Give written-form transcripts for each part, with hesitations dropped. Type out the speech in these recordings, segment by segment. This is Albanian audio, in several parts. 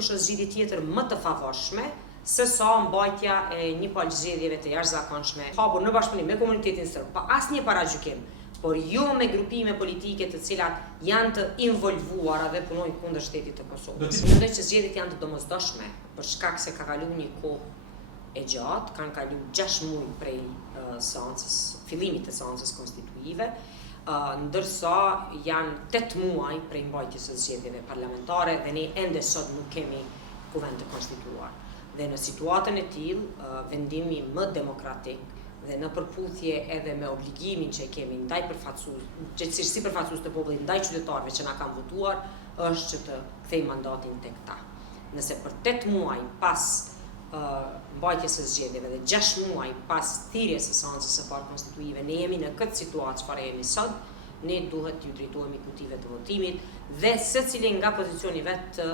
Është zgjidhje tjetër më të favorshme se sa mbajtja e një palë zgjedhjeve të jashtëzakonshme hapur në bashkëpunim me komunitetin serb, pa asnjë paragjykim, por jo me grupime politike të cilat janë të involvuara dhe punojnë kundër shtetit të Kosovës. Mendoj që zgjedhjet janë të domosdoshme për shkak se ka kaluar një kohë e gjatë, kanë kaluar 6 muaj prej fillimit të seancës konstituive, ndërsa janë 8 muaj prej mbajtjes së zgjedhjeve parlamentare dhe ne ende sot nuk kemi kuvend të konstituar. Dhe në situatën e tillë, vendimi më demokratik dhe në përputhje edhe me obligimin që kemi ndaj gjithësisht si përfaqësues të popullit ndaj qytetarëve që na kanë votuar, është që të kthejmë mandatin tek ta. Nëse për 8 muaj pas mbajtjes së zgjedhjeve dhe 6 muaj pas thirrjes së seancës së parë konstituive ne jemi në këtë situatë çfarë jemi sot, ne duhet t'ju drejtohemi kutive të votimit dhe secili nga pozicioni vet të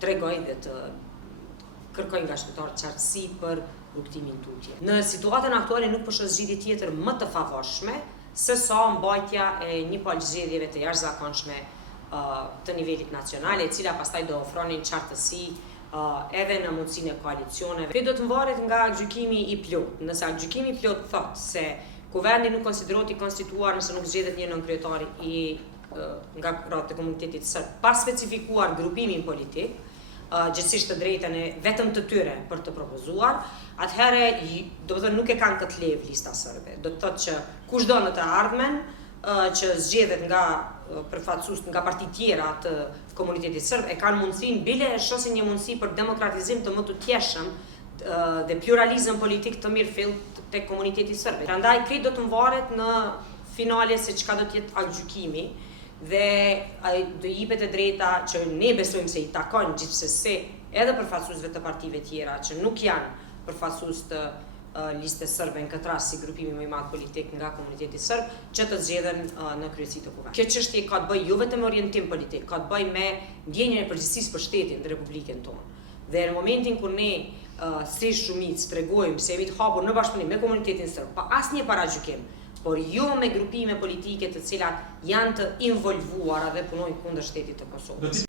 tregojë dhe të kërkojë nga qytetarët qartësi për rrugtimin tutje. Në situatën aktuale nuk është zgjidhje tjetër më të favorshme se sa mbajtja e një palë zgjedhjeve të jashtëzakonshme të nivelit nacional, e cila pastaj do ofronin qartësi edhe në mundësinë e koalicioneve. Kjo do të varet nga gjykimi i plot. Nëse gjykimi i plot thotë se kuvendi nuk konsiderohet i konstituar nëse nuk zgjedhet një nënkryetari nga ratë të komunitetit serb, pa specifikuar grupimin politik, gjithësisht të drejtën e vetëm të tyre për të propozuar, atëherë do të thotë nuk e kanë këtë levë lista serbe. Do të thotë që kushdo në të ardhmen që zgjedhet nga përfaqësues nga parti tjera të komunitetit serb e kanë mundësinë bile e shohin një mundësi për demokratizim të më të tjeshëm dhe pluralizëm politik të mirëfill tek komuniteti serb. Prandaj kjo do të varet në finale se çka do të jetë aktgjykimi dhe ai do jepet e drejta që ne besojmë se i takon gjithsesi edhe përfaqësuesve të partive tjera që nuk janë përfaqësues të listës serbe në këtë rast si grupimi më i madh politik nga komuniteti serb që të zgjedhen në kryesi të kuvendit. Kjo çështje ka të bëjë jo vetëm me orientim politik, ka të bëjë me ndjenjen e përgjegjësisë për shtetin dhe republikën tonë. Dhe në momentin kur ne si shumicë tregojmë se jemi të hapur në bashkëpunim me komunitetin serb, pa asnjë paragjykim, por jo me grupime politike të cilat janë të involvuara dhe punojnë kundër shtetit të Kosovës.